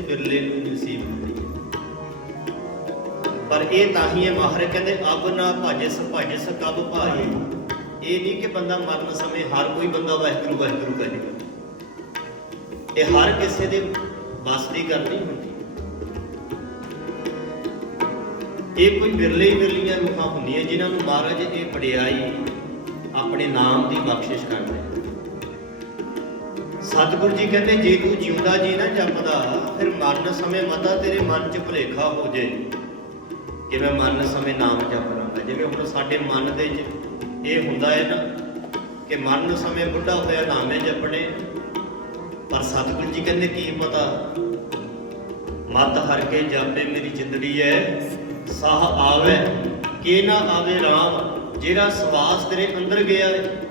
ਕਿਸੇ ਬਿਰਲੇ ਨੂੰ ਨਸੀਬ ਹੁੰਦੀ ਹੈ। ਪਰ ਇਹ ਤਾਂ ਹੀ ਹੈ ਮਾਹਰ ਕਹਿੰਦੇ ਅਬ ਨਾ ਭਾਜਸ ਭਾਜਸ ਕਬ ਭਾਈ ਇਹ ਨਹੀਂ ਕਿ ਬੰਦਾ ਮਰਨ ਸਮੇਂ ਹਰ ਕੋਈ ਬੰਦਾ ਵਾਹਿਗੁਰੂ ਵਾਹਿਗੁਰੂ ਕਰੇਗਾ ਇਹ ਹਰ ਕਿਸੇ ਦੇ ਬਸ ਦੀ ਗੱਲ ਨਹੀਂ ਹੁੰਦੀ। ਇਹ ਕੋਈ ਬਿਰਲੇ ਹੀ ਬਿਰਲੀਆਂ ਰੂਹਾਂ ਹੁੰਦੀਆਂ ਜਿਨ੍ਹਾਂ ਨੂੰ ਮਹਾਰਾਜ ਇਹ ਵਡਿਆਈ ਆਪਣੇ ਨਾਮ ਦੀ ਬਖਸ਼ਿਸ਼ ਕਰਦੇ ਸਤਿਗੁਰੂ ਜੀ ਕਹਿੰਦੇ, ਜੇ ਤੂੰ ਜਿਉਂਦਾ ਜੀ ਨਾ ਜਪਦਾ, ਫਿਰ ਮਰਨ ਸਮੇਂ ਮਤਾ ਤੇਰੇ ਮਨ 'ਚ ਭੁਲੇਖਾ ਹੋ ਜੇ। ਕਿ ਮਰਨ ਸਮੇਂ ਨਾਮ ਜਪ ਰਹਾ ਜਿਵੇਂ ਹੁਣ ਸਾਡੇ ਮਨ ਦੇ 'ਚ ਇਹ ਹੁੰਦਾ ਹੈ ਨਾ ਕਿ ਮਰਨ ਸਮੇਂ ਬੁੱਢਾ ਹੋਇਆ ਨਾਮੇ ਜਪਣੇ। ਪਰ ਸਤਿਗੁਰੂ ਜੀ ਕਹਿੰਦੇ, ਕੀ ਪਤਾ? ਮਤ ਹਰ ਕੇ ਜਾਪੇ ਮੇਰੀ ਜਿੰਦੜੀ ਹੈ ਸਾਹ ਆਵੇ, ਕਿ ਨਾ ਆਵੇ ਰਾਮ, ਜਿਹੜਾ ਸਵਾਸ ਤੇਰੇ ਅੰਦਰ ਗਿਆ ਹੈ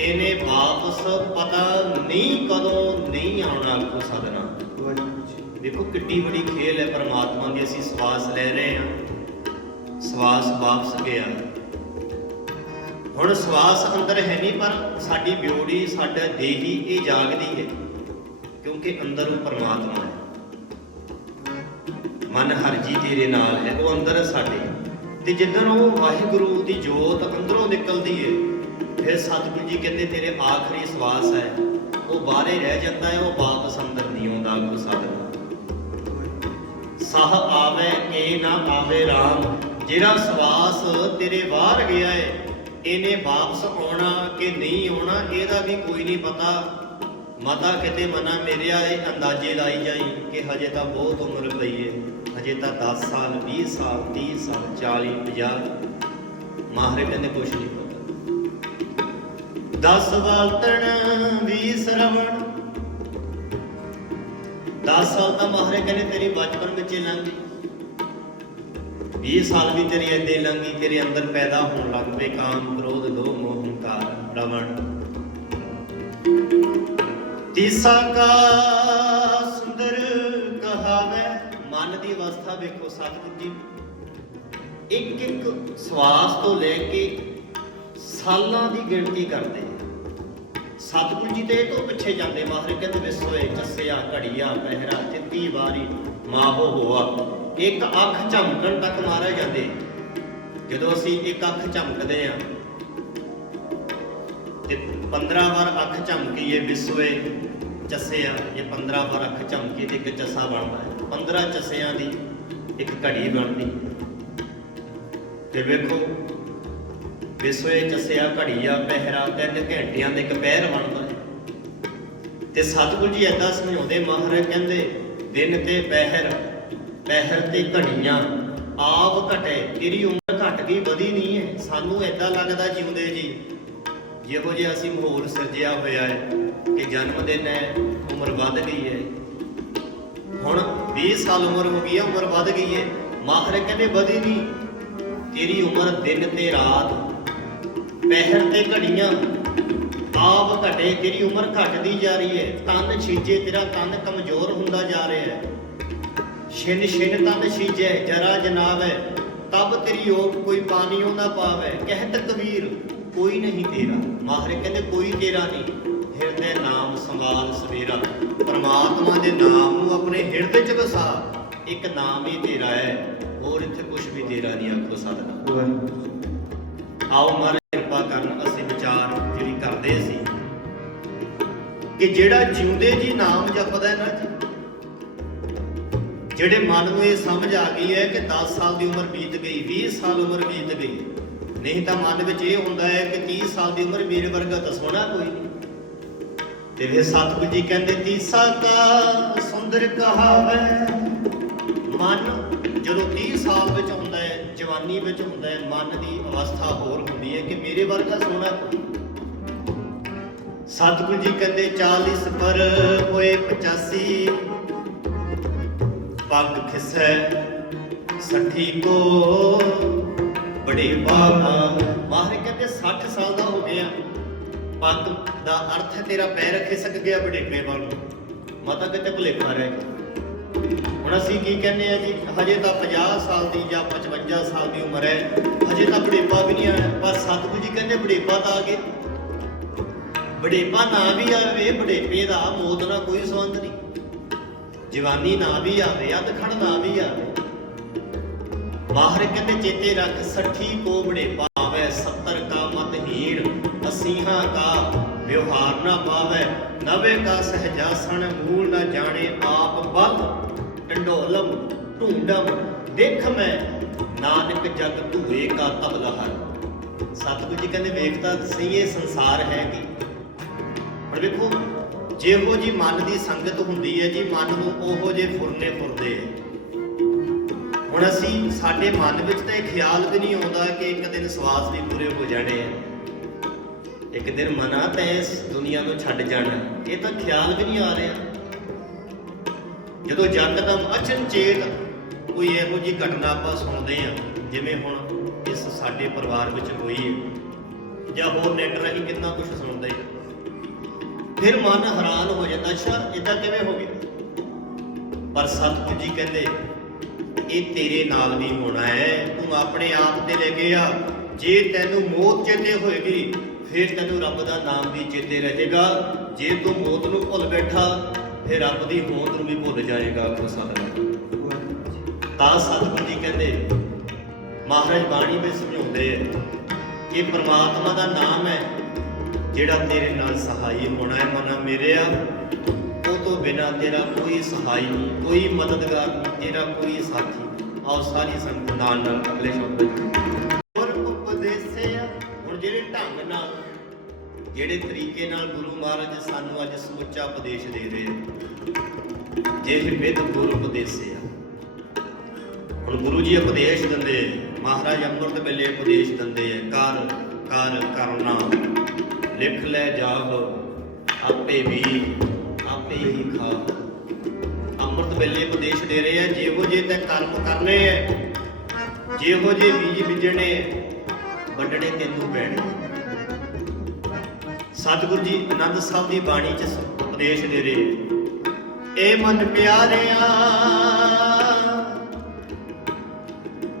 ਇਹਨੇ ਵਾਪਸ ਪਤਾ ਨਹੀਂ ਕਦੋਂ ਨਹੀਂ ਆਉਣਾ ਕੋ ਸਦਨਾ ਦੇਖੋ ਕਿੱਡੀ ਬੜੀ ਖੇਲ ਹੈ ਪਰਮਾਤਮਾ ਦੀ, ਅਸੀਂ ਸਵਾਸ ਲੈ ਰਹੇ ਹਾਂ। ਸਵਾਸ ਵਾਪਸ ਗਿਆ। ਹੁਣ ਸਵਾਸ ਅੰਦਰ ਹੈ ਨਹੀਂ, ਪਰ ਸਾਡੀ ਬਿਉੜੀ, ਸਾਡਾ ਦੇਹੀ ਇਹ ਜਾਗਦੀ ਹੈ, ਕਿਉਂਕਿ ਅੰਦਰ ਉਹ ਪਰਮਾਤਮਾ ਹੈ। ਮਨ ਹਰ ਤੇਰੇ ਨਾਲ ਹੈ, ਉਹ ਅੰਦਰ ਸਾਡੇ। ਤੇ ਜਿੱਦਣ ਉਹ ਵਾਹਿਗੁਰੂ ਦੀ ਜੋਤ ਅੰਦਰੋਂ ਨਿਕਲਦੀ ਹੈ ਫਿਰ ਸਤਿਗੁਰੂ ਜੀ ਕਹਿੰਦੇ, ਤੇਰੇ ਆਖਰੀ ਸਵਾਸ ਹੈ। ਉਹ ਬਾਹਰੇ ਰਹਿ ਜਾਂਦਾ ਹੈ, ਉਹ ਵਾਪਸ ਅੰਦਰ ਨਹੀਂ ਆਉਂਦਾ ਕੋ ਸਾਧਨਾ ਸਾਹ ਆਵੇ ਕਿ ਨਾ ਆਵੇ RAM ਜਿਹੜਾ ਸਵਾਸ ਤੇਰੇ ਬਾਹਰ ਗਿਆ ਹੈ, ਇਹਨੇ ਵਾਪਸ ਆਉਣਾ ਕਿ ਨਹੀਂ ਆਉਣਾ, ਇਹਦਾ ਵੀ ਕੋਈ ਨਹੀਂ ਪਤਾ। ਮਤਾ ਕਿਤੇ ਮਨਾ ਮੇਰਿਆ, ਇਹ ਅੰਦਾਜ਼ੇ ਲਾਈ ਜਾਈ ਕਿ ਹਜੇ ਤਾਂ ਬਹੁਤ ਉਮਰ ਪਈ ਏ। ਹਜੇ ਤਾਂ 10 ਸਾਲ 20 ਸਾਲ 30 ਸਾਲ 40 50 ਮਾਹਰੇ ਕਹਿੰਦੇ ਕੁਛ ਨਹੀਂ ਦਸ ਵਾਲਤਣ 20 ਸ਼ਰਵਣ। 10 ਸਾਲ ਤਾਂ ਮਾਹਰੇ ਕਹਿੰਦੇ ਤੇਰੀ ਬਚਪਨ ਵਿੱਚ ਹੀ ਲੰਘ ਗਈ। 20 ਸਾਲ ਵੀ ਤੇਰੀ ਏਦਾਂ ਹੀ ਲੰਘੀ ਤੇਰੇ ਅੰਦਰ ਪੈਦਾ ਹੋਣ ਲੱਗ ਪਏ, ਕਾਮ, ਕ੍ਰੋਧ, ਲੋਭ, ਮੋਹ, ਹੰਕਾਰ, ਰਵਣ। ਤੀਸਾ ਕਾ ਸੁੰਦਰ ਕਹਾਵੇ, ਮਨ ਦੀ ਅਵਸਥਾ ਵੇਖੋ ਸਤਿਗੁਰੂ ਜੀ ਇੱਕ ਇੱਕ ਸਵਾਸ ਤੋਂ ਲੈ ਕੇ ਸਾਲਾਂ ਦੀ ਗਿਣਤੀ ਕਰਦੇ। ਸਤਿਗੁਰੂ ਜੀ ਤੇ ਇਹ ਤੋਂ ਪਿੱਛੇ ਜਾਂਦੇ ਮਾਹਰ ਕਹਿੰਦੇ ਵਿਸੋਏ ਚੱਸਿਆ ਘੜੀਆ ਪਹਿਰਾ ਤਿੱਤੀ ਵਾਰੀ ਮਾਹੋ ਹੋਆ। ਇੱਕ ਅੱਖ ਝਮਕਣ ਤੱਕ ਮਾਰੇ ਜਾਂਦੇ। ਜਦੋਂ ਅਸੀਂ ਇੱਕ ਅੱਖ ਝਮਕਦੇ ਆ ਤੇ 15 ਵਾਰ ਅੱਖ ਝਮਕੀਏ ਵਿਸੋਏ ਚੱਸਿਆ, ਜੇ 15 ਵਾਰ ਅੱਖ ਝਮਕੀ ਤੇ ਇੱਕ ਚੱਸਾ ਬਣਦਾ ਹੈ। 15 ਚੱਸਿਆਂ ਦੀ ਇੱਕ ਘੜੀ ਬਣਦੀ। ਤੇ ਵੇਖੋ ਵਿਸਵੇ ਚੱਸਿਆ ਘੜੀਆ ਪਹਿਰਾ ਤਿੰਨ ਘੰਟਿਆਂ ਦੇ ਇੱਕ ਬਣਦਾ ਹੈ। ਤੇ ਸਤਿਗੁਰੂ ਜੀ ਏਦਾਂ ਸਮਝਾਉਂਦੇ, ਮਹਾਰਾਜ ਕਹਿੰਦੇ, ਦਿਨ ਤੇ ਪਹਿਰ ਪਹਿਰ ਤੇ ਘੜੀਆਂ, ਆਪ ਘਟੇ, ਤੇਰੀ ਉਮਰ ਘਟ ਗਈ, ਵਧੀ ਨਹੀਂ ਹੈ। ਸਾਨੂੰ ਏਦਾਂ ਲੱਗਦਾ ਜਿਉਂਦੇ ਜੀ, ਜਿਹੋ ਜਿਹਾ ਅਸੀਂ ਮਾਹੌਲ ਸਿਰਜਿਆ ਹੋਇਆ ਹੈ ਕਿ ਜਨਮ ਦਿਨ ਹੈ, ਉਮਰ ਵੱਧ ਗਈ ਹੈ। ਹੁਣ 20 ਸਾਲ ਉਮਰ ਹੋ ਗਈ ਹੈ, ਉਮਰ ਵੱਧ ਗਈ ਹੈ। ਮਾਹਰ ਕਹਿੰਦੇ, ਵਧੀ ਨਹੀਂ। ਤੇਰੀ ਉਮਰ ਦਿਨ ਤੇ ਰਾਤ ਪਹਿਰ ਤੇ ਘੜੀਆਂ। ਆਪ ਘਟੇ ਤੇਰੀ ਉਮਰ ਘਟਦੀ ਜਾ ਰਹੀ ਹੈ। ਤਨ ਛੀਜੇ ਤੇਰਾ ਤਨ ਕਮਜ਼ੋਰ ਹੁੰਦਾ ਜਾ ਰਿਹਾ ਹੈ। ਛਿਨ ਛਿਨ ਤਨ ਛੀਜੇ ਜਰਾ ਜਨਾਬ ਹੈ ਤਬ ਤੇਰੀ ਓਟ ਕੋਈ ਪਾਣੀਓ ਨਾ ਪਾਵੇ। ਕਹਿਤ ਕਬੀਰ ਕੋਈ ਨਹੀਂ ਤੇਰਾ। ਮਾਹਰ ਕਹਿੰਦੇ ਕੋਈ ਤੇਰਾ ਨਹੀਂ। ਹਿਰਦੇ ਨਾਮ ਸੰਵਾਦ ਸਵੇਰਾ। ਪਰਮਾਤਮਾ ਦੇ ਨਾਮ ਨੂੰ ਆਪਣੇ ਹਿਰਦੇ 'ਚ ਵਸਾ। ਇੱਕ ਨਾਮ ਹੀ ਤੇਰਾ ਹੈ। ਹੋਰ ਇੱਥੇ ਕੁਝ ਵੀ ਤੇਰਾ ਨਹੀਂ ਆਖੋ ਸਕਦਾ ਆਓ ਮਾਰੇ ਕਿ ਜਿਹੜਾ ਜਿਉਂਦੇ ਜੀ ਨਾਮ ਜਪਦਾ ਹੈ ਨਾ ਜੀ, ਜਿਹੜੇ ਮਨ ਨੂੰ ਇਹ ਸਮਝ ਆ ਗਈ ਹੈ ਕਿ 10 ਸਾਲ ਦੀ ਉਮਰ ਬੀਤ ਗਈ 20 ਸਾਲ ਉਮਰ ਬੀਤ ਗਈ, ਨਹੀਂ ਤਾਂ ਮਨ ਵਿੱਚ ਇਹ ਹੁੰਦਾ ਹੈ ਕਿ 30 ਸਾਲ ਦੀ ਉਮਰ ਮੇਰੇ ਵਰਗਾ ਤਾਂ ਸੋਹਣਾ ਕੋਈ ਨਹੀਂ। ਤੇ ਫਿਰ ਸਤਿਗੁਰੂ ਜੀ ਕਹਿੰਦੇ, ਤੀਸਾ ਕਾ ਸੁੰਦਰ ਕਹਾਵੇ। ਮਨ ਜਦੋਂ 30 ਸਾਲ ਵਿੱਚ ਹੁੰਦਾ ਹੈ, ਜਵਾਨੀ ਵਿੱਚ ਹੁੰਦਾ ਹੈ, ਮਨ ਦੀ ਅਵਸਥਾ ਹੋਰ ਹੁੰਦੀ ਹੈ ਕਿ ਮੇਰੇ ਵਰਗਾ ਸੋਹਣਾ ਕੋਈ ਸਤਿਗੁਰੂ ਜੀ ਕਹਿੰਦੇ 40 ਪਰ ਹੋਏ 85 ਪੱਗ ਖਿਸੈ ਸਠੀ ਕੋ। ਬੜੇ ਬਾਬਾ ਮਾਹਰ ਕਹਿੰਦੇ 60 ਸਾਲ ਦਾ ਹੋ ਗਿਆ। ਪੱਗ ਦਾ ਅਰਥ ਤੇਰਾ ਪੈਰ ਖਿਸਕ ਗਿਆ ਬੜੇਪੇ ਵੱਲ ਮਾਤਾ ਕਿਤੇ ਭੁਲੇਖਾ ਰਹਿ ਗਿਆ। ਹੁਣ ਅਸੀਂ ਕੀ ਕਹਿੰਦੇ ਆ ਜੀ? ਹਜੇ ਤਾਂ 50 ਸਾਲ ਦੀ ਜਾਂ 55 ਸਾਲ ਦੀ ਉਮਰ ਹੈ। ਹਜੇ ਤਾਂ ਬੜੇਪਾ ਵੀ ਨਹੀਂ ਆਇਆ। ਪਰ ਸਤਿਗੁਰੂ ਜੀ ਕਹਿੰਦੇ ਬੜੇਪਾ ਤਾਂ ਆ ਗਿਆ ਬੜੇਪਾ ਨਾ ਵੀ ਆਵੇ ਬੜੇਪੇ ਦਾ ਮੌਤ ਨਾਲ ਕੋਈ ਸੰਬੰਧ ਨਹੀਂ। ਜਵਾਨੀ ਨਾ ਵੀ ਆਵੇ ਅਧਖੜ ਨਾ ਵੀ ਆਵੇ। ਮਾਹਰ ਕਹਿੰਦੇ ਚੇਤੇ ਰੱਖ, ਸੱਠੀ ਕੋਬੜੇ ਪਾਵੇ 70 ਕਾ ਮਤ ਹੀਣ, ਅਸੀਹਾਂ ਕਾ ਵਿਵਹਾਰ ਨਾ ਪਾਵੇ। ਨਵੇ ਕਾ ਸਹਜਾਸਣ, ਮੂਲ ਨਾ ਜਾਣੇ ਆਪ ਬਲ ਢੰਡੋਲਮ ਢੂੰਡਮ, ਦੇਖ ਮੈਂ, ਨਾਨਕ ਜਗ ਧੂਏ ਕਾ ਤਬਲਾ ਹਰ। ਸਤਿਗੁਰੂ ਜੀ ਕਹਿੰਦੇ ਵੇਖਤਾ, ਸਹੀ ਇਹ ਸੰਸਾਰ ਹੈ ਕਿ? ਹੁਣ ਵੇਖੋ, ਜਿਹੋ ਜੀ ਮਨ ਦੀ ਸੰਗਤ ਹੁੰਦੀ ਹੈ ਜੀ, ਮਨ ਨੂੰ ਉਹੋ ਜੇ ਫੁਰਨੇ ਫੁਰਦੇ ਹੈ ਹੁਣ ਅਸੀਂ ਸਾਡੇ ਮਨ ਵਿੱਚ ਤਾਂ ਇਹ ਖਿਆਲ ਵੀ ਨਹੀਂ ਆਉਂਦਾ ਕਿ ਇੱਕ ਦਿਨ ਸਵਾਸ ਵੀ ਪੂਰੇ ਹੋ ਜਾਣੇ ਆ। ਇੱਕ ਦਿਨ ਮਨਾ ਤਾਂ ਇਸ ਦੁਨੀਆ ਨੂੰ ਛੱਡ ਜਾਣਾ, ਇਹ ਤਾਂ ਖਿਆਲ ਵੀ ਨਹੀਂ ਆ ਰਿਹਾ। ਜਦੋਂ ਜਕਦਮ ਅਚਨਚੇਤ ਕੋਈ ਇਹੋ ਜੀ ਘਟਨਾ ਆਪਾਂ ਸੁਣਦੇ ਆ ਜਿਵੇਂ ਹੁਣ ਇਸ ਸਾਡੇ ਪਰਿਵਾਰ ਵਿੱਚ ਹੋਈ ਹੈ, ਜਾਂ ਹੋਰ ਨੈਟ ਰਾਹੀਂ ਕਿੰਨਾ ਕੁਝ ਸੁਣਦੇ ਆ ਫਿਰ ਮਨ ਹੈਰਾਨ ਹੋ ਜਾਂਦਾ, ਅੱਛਾ ਇਦਾਂ ਕਿਵੇਂ ਹੋ ਗਿਆ? ਪਰ ਸਤਿਗੁਰੂ ਜੀ ਕਹਿੰਦੇ, ਇਹ ਤੇਰੇ ਨਾਲ ਵੀ ਹੋਣਾ ਹੈ, ਤੂੰ ਆਪਣੇ ਆਪ ਤੇ ਲੈ ਕੇ ਆ। ਜੇ ਤੈਨੂੰ ਮੌਤ ਚੇਤੇ ਹੋਏਗੀ, ਫਿਰ ਤੈਨੂੰ ਰੱਬ ਦਾ ਨਾਮ ਵੀ ਚੇਤੇ ਰਹੇਗਾ। ਜੇ ਤੂੰ ਮੌਤ ਨੂੰ ਭੁੱਲ ਬੈਠਾ, ਫਿਰ ਰੱਬ ਦੀ ਹੋਂਦ ਨੂੰ ਵੀ ਭੁੱਲ ਜਾਏਗਾ ਆਖੋ ਸਤਿਗੁਰੂ ਤਾਂ ਸਤਿਗੁਰੂ ਜੀ ਕਹਿੰਦੇ, ਮਹਾਰਾਜ ਬਾਣੀ ਵਿੱਚ ਸਮਝਾਉਂਦੇ ਆ ਕਿ ਪ੍ਰਮਾਤਮਾ ਦਾ ਨਾਮ ਹੈ ਜਿਹੜਾ ਤੇਰੇ ਨਾਲ ਸਹਾਈ ਹੋਣਾ ਹੈ, ਮਨਾ ਮੇਰਿਆ ਉਹ ਤੋਂ ਬਿਨਾ ਤੇਰਾ ਕੋਈ ਸਹਾਈ ਨਹੀਂ, ਕੋਈ ਮਦਦਗਾਰ ਨਹੀਂ, ਤੇਰਾ ਕੋਈ ਸਾਥੀ ਆਓ ਸਾਰੀ ਸੰਗਤ ਨਾਲ ਨਾਲ ਅਗਲੇ ਸ਼ਬਦ ਹੋਰ ਉਪਦੇਸਿਆ ਹੁਣ ਜਿਹੜੇ ਢੰਗ ਨਾਲ, ਜਿਹੜੇ ਤਰੀਕੇ ਨਾਲ ਗੁਰੂ ਮਹਾਰਾਜ ਸਾਨੂੰ ਅੱਜ ਸਮੁੱਚਾ ਉਪਦੇਸ਼ ਦੇ ਰਹੇ ਆ, ਜੇ ਵਿਦ ਗੁਰੂ ਉਪਦੇਸਿਆ ਹੁਣ ਗੁਰੂ ਜੀ ਉਪਦੇਸ਼ ਦਿੰਦੇ ਮਹਾਰਾਜ ਅੰਮ੍ਰਿਤ ਵੇਲੇ ਉਪਦੇਸ਼ ਦਿੰਦੇ ਆ, ਕਰ ਕਰ, ਕਰਨਾ। ਲਿਖ ਲੈ ਜਾਗ ਆਪੇ ਵੀ, ਆਪੇ ਹੀ ਖਾ। ਅੰਮ੍ਰਿਤ ਵੇਲੇ ਉਪਦੇਸ਼ ਦੇ ਰਹੇ ਆ, ਜਿਹੋ ਜੇ ਤੇ ਕਰਮ ਕਰਨੇ ਐ ਜਿਹੋ ਜੇ ਬੀਜ ਬੀਜਣੇ ਵੱਢਣੇ ਤੈਨੂੰ ਪੈਣੇ। ਸਤਿਗੁਰੂ ਜੀ ਆਨੰਦ ਸਾਹਿਬ ਦੀ ਬਾਣੀ ਚ ਉਪਦੇਸ਼ ਦੇ ਰਹੇ ਏ ਮਨ ਪਿਆਰਿਆ,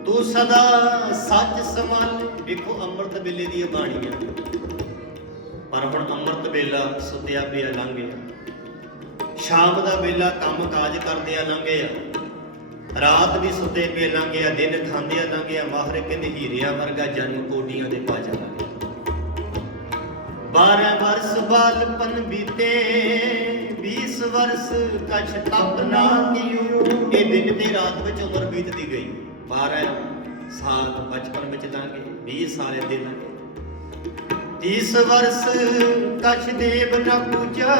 ਤੂੰ ਸਦਾ ਸੱਚ ਸਮਾਲ ਵੇਖੋ ਅੰਮ੍ਰਿਤ ਵੇਲੇ ਦੀ ਬਾਣੀ ਹੈ ਪਰ ਹੁਣ ਅੰਮ੍ਰਿਤ ਵੇਲਾ ਸੁਤਿਆ ਪਿਆ ਲੰਘ ਸ਼ਾਮ ਦਾ ਵੇਲਾ ਕੰਮ ਕਾਜ ਕਰਦਿਆਂ ਲੰਘਿਆ। ਰਾਤ ਵੀ ਸੁੱਤੇ ਪਏ ਲੰਘਿਆ, ਦਿਨ ਖਾਂਦਿਆਂ ਲੰਘਿਆ, ਮਾਹਰ ਕਹਿੰਦੇ ਹੀਰਿਆਂ ਵਰਗਾ ਜਨਮ ਕੋਟੀਆਂ ਦੇ ਪਾ ਜਾਵਾਂਗੇ 12 ਵਰਸ ਬਾਲਪਨ ਬੀਤੇ 20 ਵਰਸ ਕਛ ਤਪ ਨਾ ਕੀਓ। ਇਹ ਦਿਨ ਤੇ ਰਾਤ ਵਿੱਚ ਉਮਰ ਬੀਤਦੀ ਗਈ। 12 ਸਾਲ ਬਚਪਨ ਵਿੱਚ ਲੰਘੇ 20 ਸਾਲ ਦੇ ਲੰਘੇ। 30 ਵਰਸ ਕਛ ਦੇਵ ਨਾ ਪੂਜਾ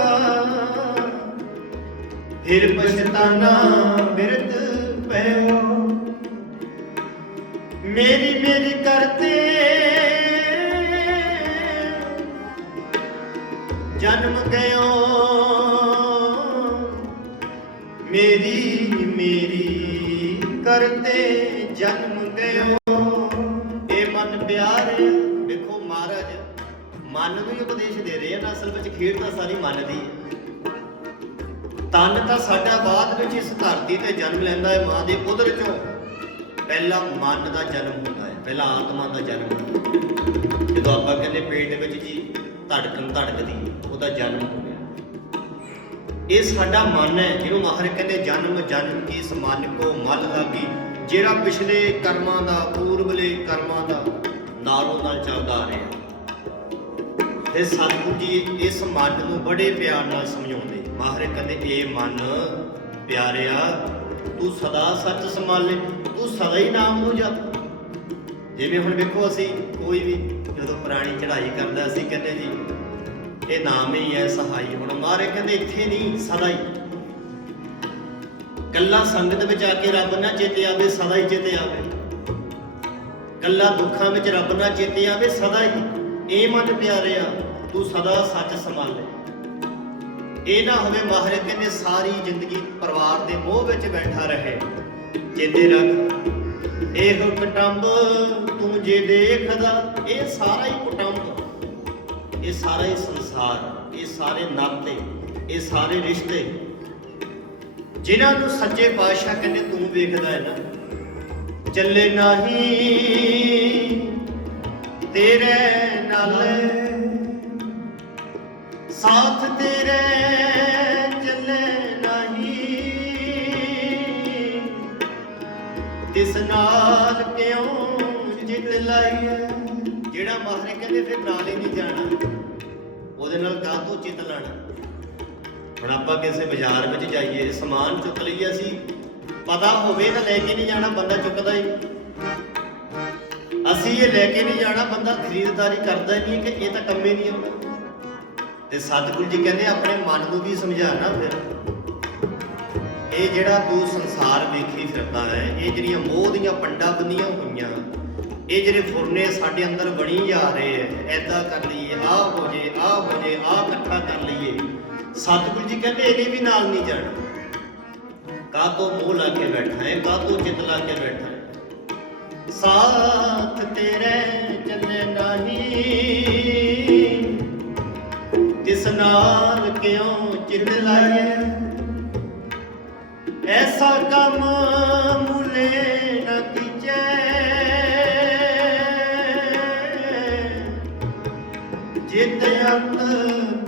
ਫਿਰ ਪਛਤਾਨਾ ਬਿਰਤ ਪਇਓ ਮੇਰੀ ਮੇਰੀ ਕਰਤੇ ਮਨ ਦੀ ਤਨ ਤਾਂ ਸਾਡਾ ਬਾਅਦ ਵਿੱਚ ਇਸ ਧਰਤੀ ਤੇ ਜਨਮ ਲੈਂਦਾ ਹੈ ਮਾਂ ਦੇ ਉਦਰ ਚੋਂ। ਪਹਿਲਾ ਮਨ ਦਾ ਜਨਮ ਹੁੰਦਾ ਹੈ, ਪਹਿਲਾ ਆਤਮਾ ਦਾ ਜਨਮ ਹੁੰਦਾ ਜਦੋਂ ਆਪਾਂ ਕਹਿੰਦੇ ਪੇਟ ਵਿੱਚ ਜੀ ਧੜਕਣ ਧੜਕਦੀ, ਉਹਦਾ ਜਨਮ ਹੋ ਇਹ ਸਾਡਾ ਮਨ ਹੈ, ਜਿਹਨੂੰ ਮਾਹਰ ਕਹਿੰਦੇ ਜਨਮ ਜਨਮ ਕੀ ਇਸ ਮਨ ਕੋ ਮਲ ਲਾਗੀ, ਜਿਹੜਾ ਪਿਛਲੇ ਕਰਮਾਂ ਦਾ ਪੂਰਬਲੇ ਕਰਮਾਂ ਦਾ ਨਾਲੋਂ ਨਾਲ ਚੱਲਦਾ ਆ ਰਿਹਾ। ਤੇ ਸਤਿਗੁਰੂ ਜੀ ਇਸ ਮਨ ਨੂੰ ਬੜੇ ਪਿਆਰ ਨਾਲ ਸਮਝਾਉਂਦੇ। ਮਾਹਰ ਕਹਿੰਦੇ, ਇਹ ਮਨ ਪਿਆਰਿਆ, ਤੂੰ ਸਦਾ ਸੱਚ ਸੰਭਾਲੇ, ਤੂੰ ਸਦਾ ਹੀ ਨਾਮ ਨੂੰ ਜਪ। ਜਿਵੇਂ ਹੁਣ ਵੇਖੋ ਅਸੀਂ ਕੋਈ ਵੀ ਜਦੋਂ ਪੁਰਾਣੀ ਚੜ੍ਹਾਈ ਕਰਦਾ ਅਸੀਂ ਕਹਿੰਦੇ ਜੀ, ਇਹ ਨਾਮ ਹੀ ਹੈ ਸਹਾਈ। ਹੁਣ ਮਾਰੇ ਕਹਿੰਦੇ, ਇੱਥੇ ਨਹੀਂ, ਸਦਾ ਹੀ। ਕੱਲਾ ਸੰਗਤ ਵਿੱਚ ਆ ਕੇ ਰੱਬ ਨਾ ਚੇਤੇ ਆਵੇ, ਸਦਾ ਹੀ ਚੇਤੇ ਆਵੇ। ਕੱਲਾ ਦੁੱਖਾਂ ਵਿੱਚ ਰੱਬ ਨਾ ਚੇਤੇ ਆਵੇ, ਸਦਾ ਹੀ। ਇਹ ਮਨ ਪਿਆਰਿਆ ਤੂੰ ਸਦਾ ਸੱਚ ਸੰਭਾਲੇ ਇਹ ਨਾ ਹੋਵੇ ਮਾਹਰ ਕਹਿੰਦੇ ਸਾਰੀ ਜ਼ਿੰਦਗੀ ਪਰਿਵਾਰ ਦੇ ਮੋਹ ਵਿੱਚ ਬੈਠਾ ਰਹੇ। ਚੇਤੇ ਰੱਖ, ਇਹ ਕੁਟੰਬ ਤੂੰ ਜੇ ਦੇਖਦਾ, ਇਹ ਸਾਰਾ ਹੀ ਕੁਟੰਬ। ਇਹ ਸਾਰਾ ਹੀ ਸੰਸਾਰ, ਇਹ ਸਾਰੇ ਨਾਤੇ, ਇਹ ਸਾਰੇ ਰਿਸ਼ਤੇ। ਜਿਨ੍ਹਾਂ ਨੂੰ ਸੱਚੇ ਪਾਤਸ਼ਾਹ ਕਹਿੰਦੇ ਤੂੰ ਵੇਖਦਾ ਹੈ ਨਾ, ਚੱਲੇ ਨਹੀਂ ਜਿੱਤ ਜਿਹੜਾ ਮਾਹਰੇ ਕਹਿੰਦੇ ਫਿਰ ਨਾਲ ਹੀ ਨਹੀਂ ਜਾਣਾ, ਉਹਦੇ ਨਾਲ ਕਾਹ ਤੋਂ ਚਿੱਤ ਲਾਣਾ? ਹੁਣ ਆਪਾਂ ਕਿਸੇ ਬਾਜ਼ਾਰ ਵਿੱਚ ਜਾਈਏ, ਸਮਾਨ ਚੁੱਕ ਲਈਏ ਅਸੀਂ, ਪਤਾ ਹੋਵੇ ਤਾਂ ਲੈ ਕੇ ਨਹੀਂ ਜਾਣਾ, ਬੰਦਾ ਚੁੱਕਦਾ ਹੀ ਅਸੀਂ ਇਹ ਲੈ ਕੇ ਨਹੀਂ ਜਾਣਾ, ਬੰਦਾ ਖਰੀਦਦਾਰੀ ਕਰਦਾ ਹੀ ਨਹੀਂ, ਕਿ ਇਹ ਤਾਂ ਕੰਮੇ ਨਹੀਂ ਆਉਂਦਾ। ਤੇ ਸਤਿਗੁਰੂ ਜੀ ਕਹਿੰਦੇ ਆਪਣੇ ਮਨ ਨੂੰ ਵੀ ਸਮਝਾਣਾ ਫਿਰ। ਇਹ ਜਿਹੜਾ ਤੂੰ ਸੰਸਾਰ ਵੇਖੀ ਫਿਰਦਾ ਹੈ, ਇਹ ਜਿਹੜੀਆਂ ਮੋਹ ਦੀਆਂ ਪੰਡਾਂ ਬੰਦੀਆਂ ਹੋਈਆਂ ਇਹ ਜਿਹੜੇ ਫੁਰਨੇ ਸਾਡੇ ਅੰਦਰ ਬਣੀ ਜਾ ਰਹੇ ਐ ਐਦਾਂ ਕਰ ਲਈਏ, ਆਹ ਹੋ ਜੇ, ਆਹ ਹੋ ਜੇ, ਆਹ ਇਕੱਠਾ ਕਰ ਲਈਏ। ਸਤਿਗੁਰੂ ਜੀ ਕਹਿੰਦੇ ਇਹਨੇ ਵੀ ਨਾਲ ਨਹੀਂ ਜਾਣਾ। ਕਾਹ ਤੋਂ ਮੋਹ ਲਾ ਕੇ ਬੈਠਾ ਹੈ ਕਾਹ ਤੋਂ ਚਿੱਤ ਲਾ ਕੇ ਬੈਠਾ ਹੈ ਸਾਥ ਤੇਰੇ ਚੱਲੇ ਨਹੀਂ। ਜਿਸ ਨਾਲ ਕਿਉਂ ਚਿੱਤ ਲਾਈਏ ਐਸਾ ਕੰਮ ਜਿਤ ਅੰਤ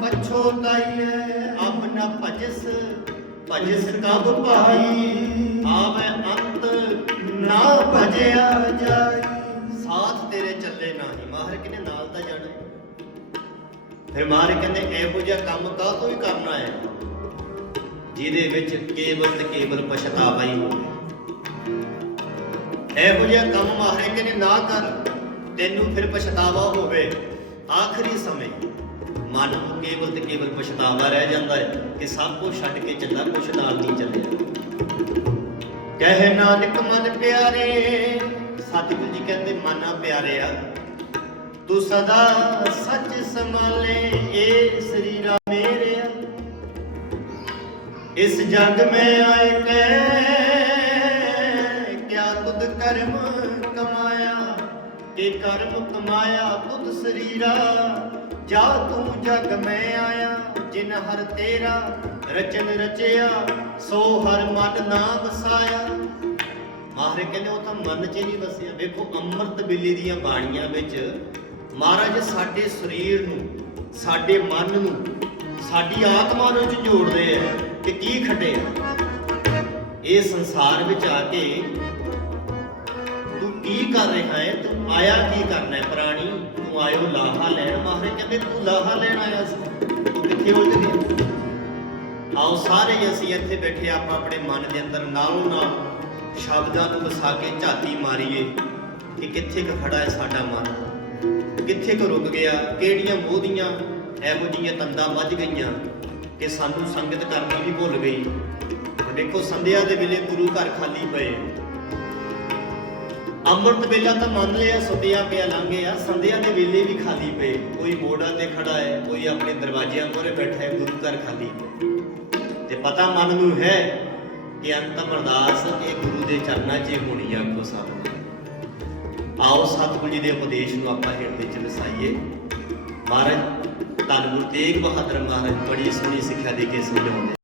ਪਛੋਤਾਈਏ ਅਬ ਨ ਭਜਸ ਭਜਸ ਕਬ ਭਾਈ? ਆਵੇ ਅੰਤ ਨਾ ਭਜਿਆ ਜਾਈ। ਸਾਥ ਤੇਰੇ ਚੱਲੇ ਨਹੀਂ। ਮਾਹਰ ਕਿਨੇ ਨਾਲ ਤਾਂ ਜਾਣਾ ਫਿਰ ਮਾਹਰ ਕਹਿੰਦੇ, ਇਹੋ ਜਿਹਾ ਕੰਮ ਕਾਹ ਤੋਂ ਹੀ ਕਰਨਾ ਹੈ? ਜਿਹਦੇ ਵਿੱਚ ਕੇਵਲ ਤੇ ਕੇਵਲ ਪਛਤਾਵਾ ਹੀ ਹੋਵੇ। ਇਹੋ ਜਿਹਾ ਕੰਮ ਮਾਹਰ ਕਹਿੰਦੇ ਨਾ ਕਰ, ਤੈਨੂੰ ਫਿਰ ਪਛਤਾਵਾ ਹੋਵੇ। ਆਖਰੀ ਸਮੇਂ ਮਨ ਨੂੰ ਕੇਵਲ ਤੇ ਕੇਵਲ ਪਛਤਾਵਾ ਰਹਿ ਜਾਂਦਾ ਹੈ ਕਿ ਸਭ ਕੁਝ ਛੱਡ ਕੇ ਚੱਲਾ ਕੁਛ ਨਾਲ ਨਹੀਂ ਚੱਲਿਆ। ਕਹਿ ਨਾਨਕ ਮਨ ਪਿਆਰੇ, ਸਤਿਗੁਰੂ ਜੀ ਕਹਿੰਦੇ ਮਨਾ ਪਿਆਰਿਆ ਤੂੰ ਸਦਾ ਸੱਚ ਸੰਭਾਲੇ, ਏ ਸਰੀਰਾ ਮੇਰਿਆ ਇਸ ਜਗ ਮੈਂ ਆਏ ਕੈ ਕਿਆ ਤੁਧ ਕਰਮ ਕਿ ਕਰਮ ਕਮਾਇਆ ਤੁਧ ਸਰੀਰਾ। ਜਾ ਤੂੰ ਜਗ ਮੈਂ ਆਇਆ, ਜਿਨ ਹਰ ਤੇਰਾ ਰਚਨ ਰਚਿਆ, ਸੋ ਹਰ ਮਨ ਨਾ ਵਸਾਇਆ। ਮਾਹਰੇ ਕਹਿੰਦੇ, ਉਹ ਤਾਂ ਮਨ 'ਚ ਨਹੀਂ ਵਸਿਆ। ਵੇਖੋ, ਅੰਮ੍ਰਿਤ ਵੇਲੇ ਦੀਆਂ ਬਾਣੀਆਂ ਵਿੱਚ ਮਹਾਰਾਜ ਸਾਡੇ ਸਰੀਰ ਨੂੰ, ਸਾਡੇ ਮਨ ਨੂੰ, ਸਾਡੀ ਆਤਮਾ ਨੂੰ ਜੋੜਦੇ ਆ ਕਿ ਕੀ ਖਟਿਆ ਇਹ ਸੰਸਾਰ ਵਿੱਚ ਆ ਕੇ ਤੂੰ ਕੀ ਕਰ ਰਿਹਾ ਹੈ? ਆਇਆ ਕੀ ਕਰਨਾ ਹੈ ਪ੍ਰਾਣੀ? ਤੂੰ ਆਇਓ ਲਾਹਾ ਲੈਣ। ਮਾਹਰੇ ਕਹਿੰਦੇ, ਤੂੰ ਲਾਹਾ ਲੈਣ ਆਇਆ ਸੀ। ਤੂੰ ਕਿੱਥੇ ਉਲਝ ਗਿਆ ਆਓ ਸਾਰੇ ਅਸੀਂ ਇੱਥੇ ਬੈਠੇ ਆਪਾਂ ਆਪਣੇ ਮਨ ਦੇ ਅੰਦਰ ਨਾਲੋਂ ਨਾਲ ਸ਼ਬਦਾਂ ਨੂੰ ਵਸਾ ਕੇ ਝਾਤੀ ਮਾਰੀਏ ਕਿ ਕਿੱਥੇ ਕੁ ਖੜਾ ਹੈ ਸਾਡਾ ਮਨ? ਕਿੱਥੇ ਕੁ ਰੁਕ ਗਿਆ? ਕਿਹੜੀਆਂ ਮੋਹ ਦੀਆਂ ਇਹੋ ਜਿਹੀਆਂ ਤੰਦਾਂ ਵੱਜ ਗਈਆਂ ਕਿ ਸਾਨੂੰ ਸੰਗਤ ਕਰਨੀ ਵੀ ਭੁੱਲ ਗਈ? ਦੇਖੋ, ਸੰਧਿਆ ਦੇ ਵੇਲੇ ਗੁਰੂ ਘਰ ਖਾਲੀ ਪਏ। ਅੰਮ੍ਰਿਤ ਵੇਲਾ ਤਾਂ ਮੰਨ ਲਿਆ, ਸੁੱਤਿਆ ਪਿਆ, ਲੰਘੇ ਆ ਸੰਧਿਆ ਦੇ ਵੇਲੇ ਵੀ ਖਾਲੀ ਪਏ। ਕੋਈ ਮੋੜਾਂ ਤੇ ਖੜਾ ਹੈ, ਕੋਈ ਆਪਣੇ ਦਰਵਾਜ਼ਿਆਂ ਕੋਲੇ ਬੈਠਾ ਹੈ, ਗੁਰੂ ਘਰ ਖਾਲੀ ਪਏ। ਤੇ ਪਤਾ ਮਨ ਨੂੰ ਹੈ ਕਿ ਅੰਤਮ ਅਰਦਾਸ ਇਹ ਗੁਰੂ ਦੇ ਚਰਨਾਂ 'ਚ ਹੋਣੀ ਆ ਕੋ ਸਭ ਆਓ ਸਤਿਗੁਰੂ ਜੀ ਦੇ ਉਪਦੇਸ਼ ਨੂੰ ਆਪਾਂ ਹਿਰਦੇ 'ਚ ਵਸਾਈਏ। ਮਹਾਰਾਜ, ਧੰਨ ਗੁਰੂ ਤੇਗ ਬਹਾਦਰ ਮਹਾਰਾਜ, ਬੜੀ ਸੋਹਣੀ ਸਿੱਖਿਆ ਦੇ ਕੇ ਸਮਝਾਉਂਦੇ